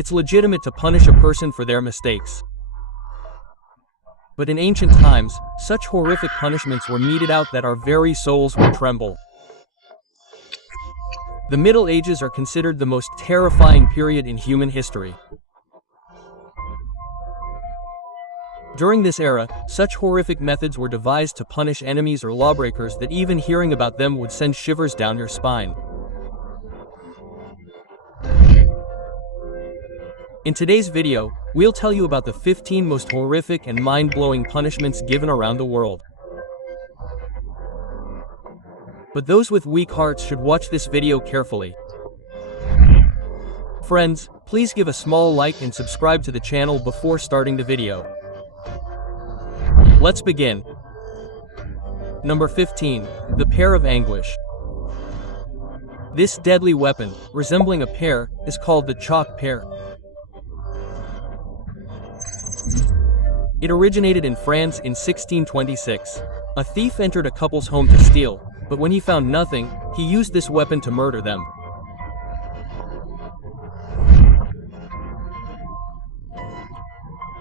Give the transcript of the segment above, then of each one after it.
It's legitimate to punish a person for their mistakes. But in ancient times, such horrific punishments were meted out that our very souls would tremble. The Middle Ages are considered the most terrifying period in human history. During this era, such horrific methods were devised to punish enemies or lawbreakers that even hearing about them would send shivers down your spine. In today's video, we'll tell you about the 15 most horrific and mind-blowing punishments given around the world. But those with weak hearts should watch this video carefully. Friends, please give a small like and subscribe to the channel before starting the video. Let's begin. Number 15. The Pear of Anguish. This deadly weapon, resembling a pear, is called the chalk pear. It originated in France in 1626. A thief entered a couple's home to steal, but when he found nothing, he used this weapon to murder them.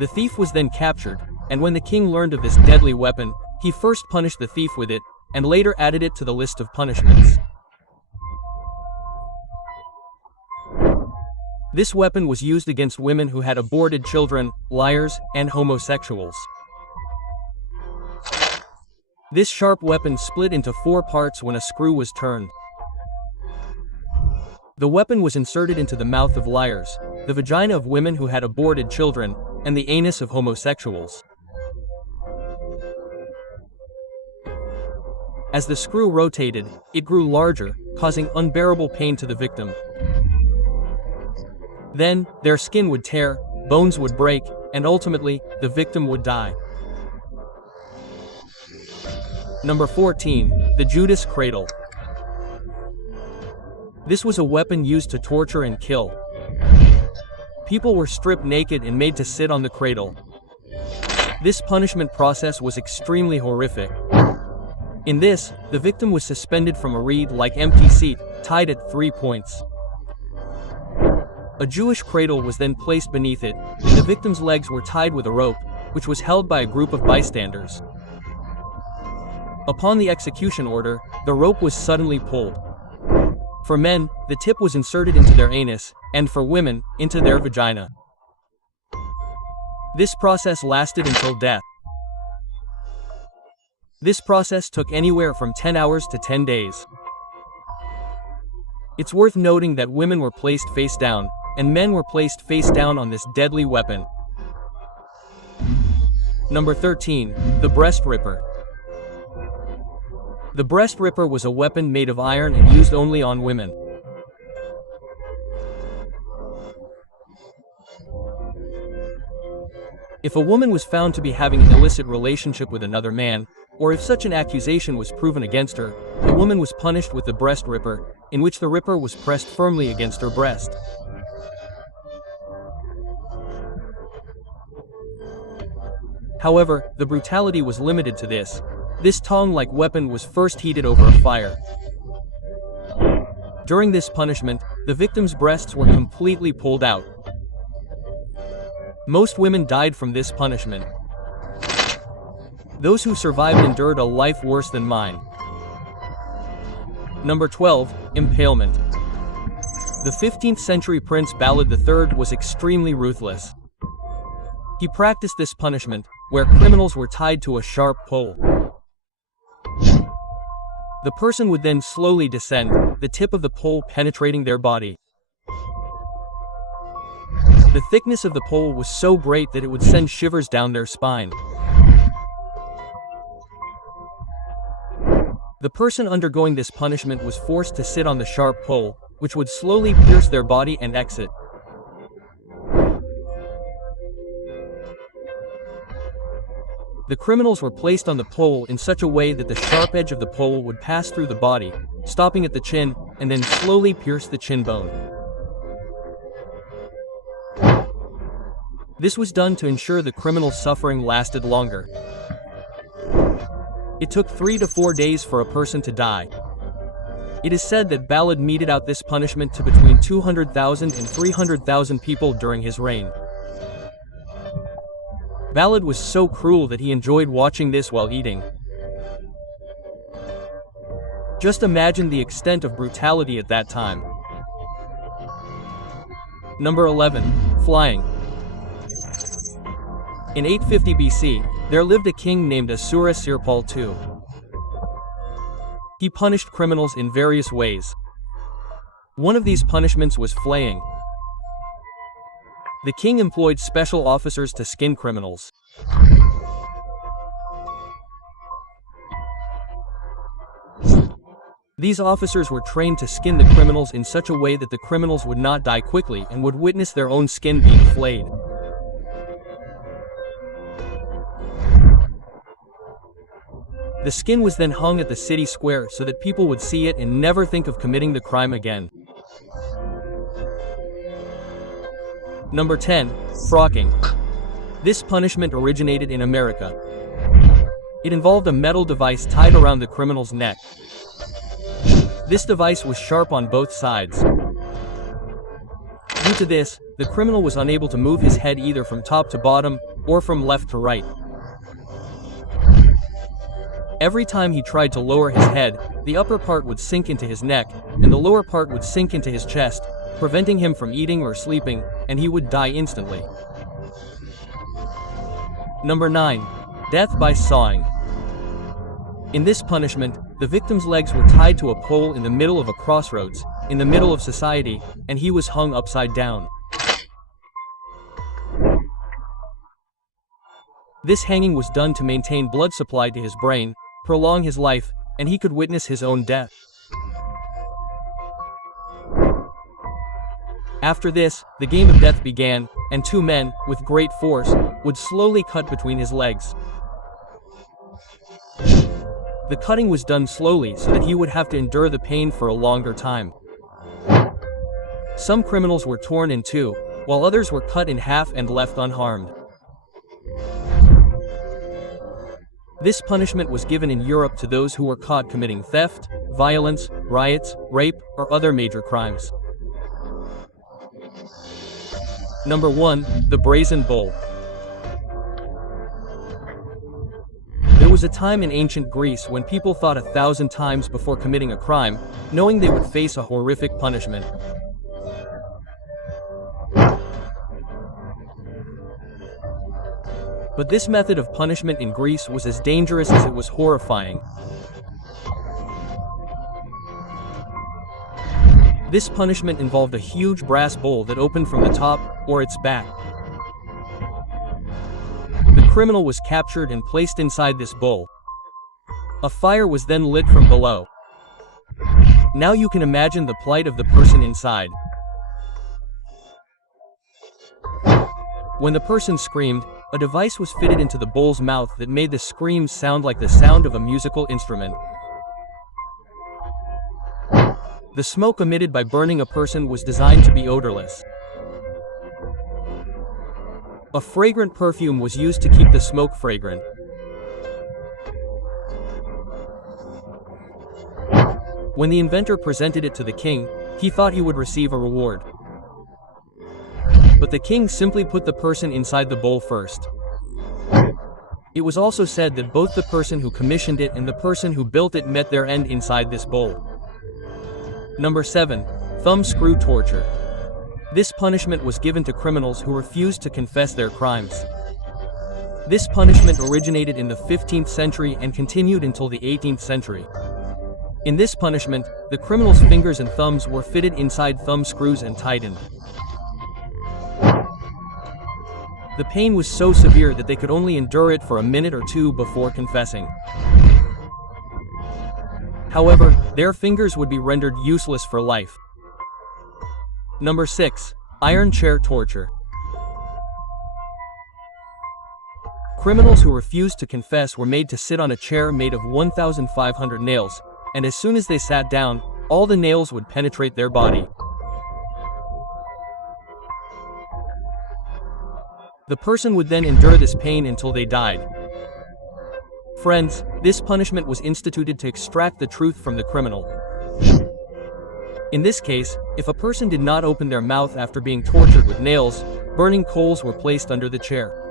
The thief was then captured, and when the king learned of this deadly weapon, he first punished the thief with it, and later added it to the list of punishments. This weapon was used against women who had aborted children, liars, and homosexuals. This sharp weapon split into 4 parts when a screw was turned. The weapon was inserted into the mouth of liars, the vagina of women who had aborted children, and the anus of homosexuals. As the screw rotated, it grew larger, causing unbearable pain to the victim. Then, their skin would tear, bones would break, and ultimately, the victim would die. Number 14. The Judas Cradle. This was a weapon used to torture and kill. People were stripped naked and made to sit on the cradle. This punishment process was extremely horrific. In this, the victim was suspended from a reed-like empty seat, tied at 3 points. A Jewish cradle was then placed beneath it, and the victim's legs were tied with a rope, which was held by a group of bystanders. Upon the execution order, the rope was suddenly pulled. For men, the tip was inserted into their anus, and for women, into their vagina. This process lasted until death. This process took anywhere from 10 hours to 10 days. It's worth noting that women were placed face down, and men were placed face down on this deadly weapon. Number 13. The Breast Ripper. The breast ripper was a weapon made of iron and used only on women. If a woman was found to be having an illicit relationship with another man, or if such an accusation was proven against her, the woman was punished with the breast ripper, in which the ripper was pressed firmly against her breast. However, the brutality was limited to this. This tongue-like weapon was first heated over a fire. During this punishment, the victim's breasts were completely pulled out. Most women died from this punishment. Those who survived endured a life worse than mine. Number 12. Impalement. The 15th century Prince Balad III was extremely ruthless. He practiced this punishment, where criminals were tied to a sharp pole. The person would then slowly descend, the tip of the pole penetrating their body. The thickness of the pole was so great that it would send shivers down their spine. The person undergoing this punishment was forced to sit on the sharp pole, which would slowly pierce their body and exit. The criminals were placed on the pole in such a way that the sharp edge of the pole would pass through the body, stopping at the chin, and then slowly pierce the chin bone. This was done to ensure the criminal's suffering lasted longer. It took 3 to 4 days for a person to die. It is said that Balad meted out this punishment to between 200,000 and 300,000 people during his reign. Balad was so cruel that he enjoyed watching this while eating. Just imagine the extent of brutality at that time. Number 11. Flying. In 850 BC, there lived a king named Asura Sirpal II. He punished criminals in various ways. One of these punishments was flaying. The king employed special officers to skin criminals. These officers were trained to skin the criminals in such a way that the criminals would not die quickly and would witness their own skin being flayed. The skin was then hung at the city square so that people would see it and never think of committing the crime again. Number 10. Frocking. This punishment originated in America. It involved a metal device tied around the criminal's neck. This device was sharp on both sides. Due to this, the criminal was unable to move his head either from top to bottom, or from left to right. Every time he tried to lower his head, the upper part would sink into his neck, and the lower part would sink into his chest, preventing him from eating or sleeping, and he would die instantly. Number 9. Death by sawing. In this punishment, the victim's legs were tied to a pole in the middle of a crossroads, in the middle of society, and he was hung upside down. This hanging was done to maintain blood supply to his brain, prolong his life, and he could witness his own death. After this, the game of death began, and two men, with great force, would slowly cut between his legs. The cutting was done slowly so that he would have to endure the pain for a longer time. Some criminals were torn in two, while others were cut in half and left unharmed. This punishment was given in Europe to those who were caught committing theft, violence, riots, rape, or other major crimes. Number 1. The Brazen Bull. There was a time in ancient Greece when people thought 1,000 times before committing a crime, knowing they would face a horrific punishment. But this method of punishment in Greece was as dangerous as it was horrifying. This punishment involved a huge brass bowl that opened from the top, or its back. The criminal was captured and placed inside this bowl. A fire was then lit from below. Now you can imagine the plight of the person inside. When the person screamed, a device was fitted into the bowl's mouth that made the screams sound like the sound of a musical instrument. The smoke emitted by burning a person was designed to be odorless. A fragrant perfume was used to keep the smoke fragrant. When the inventor presented it to the king, he thought he would receive a reward. But the king simply put the person inside the bowl first. It was also said that both the person who commissioned it and the person who built it met their end inside this bowl. Number 7. Thumb screw torture. This punishment was given to criminals who refused to confess their crimes. This punishment originated in the 15th century and continued until the 18th century. In this punishment, the criminal's fingers and thumbs were fitted inside thumb screws and tightened. The pain was so severe that they could only endure it for a minute or two before confessing. However, their fingers would be rendered useless for life. Number 6. Iron chair torture. Criminals who refused to confess were made to sit on a chair made of 1,500 nails, and as soon as they sat down, all the nails would penetrate their body. The person would then endure this pain until they died. Friends, this punishment was instituted to extract the truth from the criminal. In this case, if a person did not open their mouth after being tortured with nails, burning coals were placed under the chair.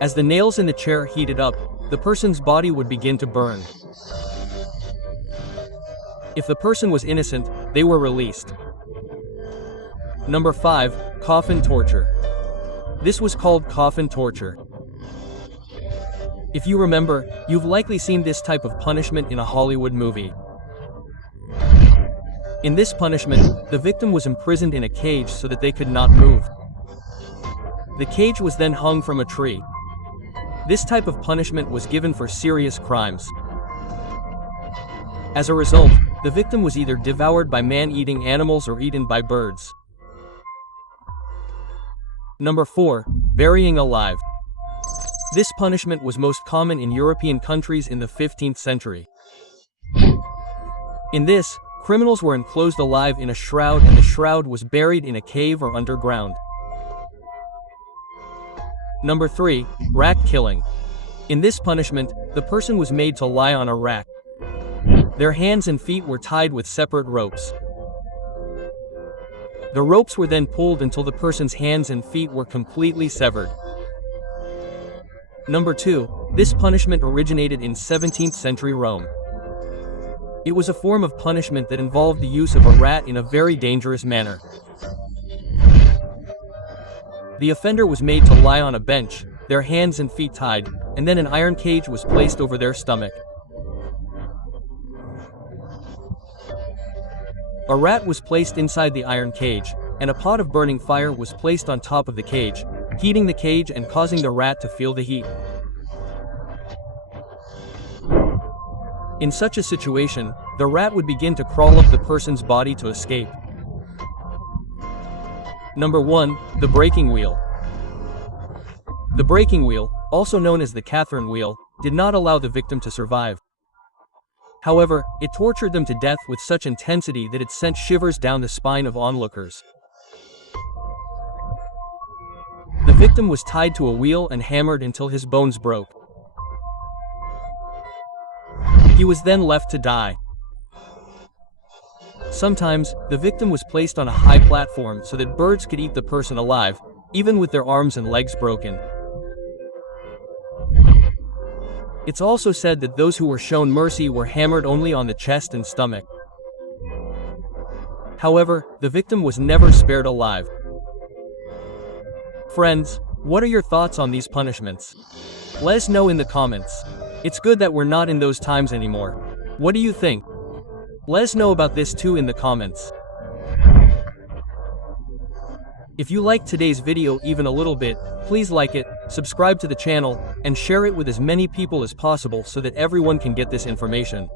As the nails in the chair heated up, the person's body would begin to burn. If the person was innocent, they were released. Number 5. Coffin torture. This was called coffin torture. If you remember, you've likely seen this type of punishment in a Hollywood movie. In this punishment, the victim was imprisoned in a cage so that they could not move. The cage was then hung from a tree. This type of punishment was given for serious crimes. As a result, the victim was either devoured by man-eating animals or eaten by birds. Number 4. Burying alive. This punishment was most common in European countries in the 15th century. In this, criminals were enclosed alive in a shroud and the shroud was buried in a cave or underground. Number 3. Rack killing. In this punishment, the person was made to lie on a rack. Their hands and feet were tied with separate ropes. The ropes were then pulled until the person's hands and feet were completely severed. Number 2. This punishment originated in 17th century Rome. It was a form of punishment that involved the use of a rat in a very dangerous manner. The offender was made to lie on a bench, their hands and feet tied, and then an iron cage was placed over their stomach. A rat was placed inside the iron cage, and a pot of burning fire was placed on top of the cage, heating the cage and causing the rat to feel the heat. In such a situation, the rat would begin to crawl up the person's body to escape. Number 1. The breaking wheel. The breaking wheel, also known as the Catherine wheel, did not allow the victim to survive. However, it tortured them to death with such intensity that it sent shivers down the spine of onlookers. The victim was tied to a wheel and hammered until his bones broke. He was then left to die. Sometimes, the victim was placed on a high platform so that birds could eat the person alive, even with their arms and legs broken. It's also said that those who were shown mercy were hammered only on the chest and stomach. However, the victim was never spared alive. Friends, what are your thoughts on these punishments? Let us know in the comments. It's good that we're not in those times anymore. What do you think? Let us know about this too in the comments. If you liked today's video even a little bit, please like it, subscribe to the channel, and share it with as many people as possible so that everyone can get this information.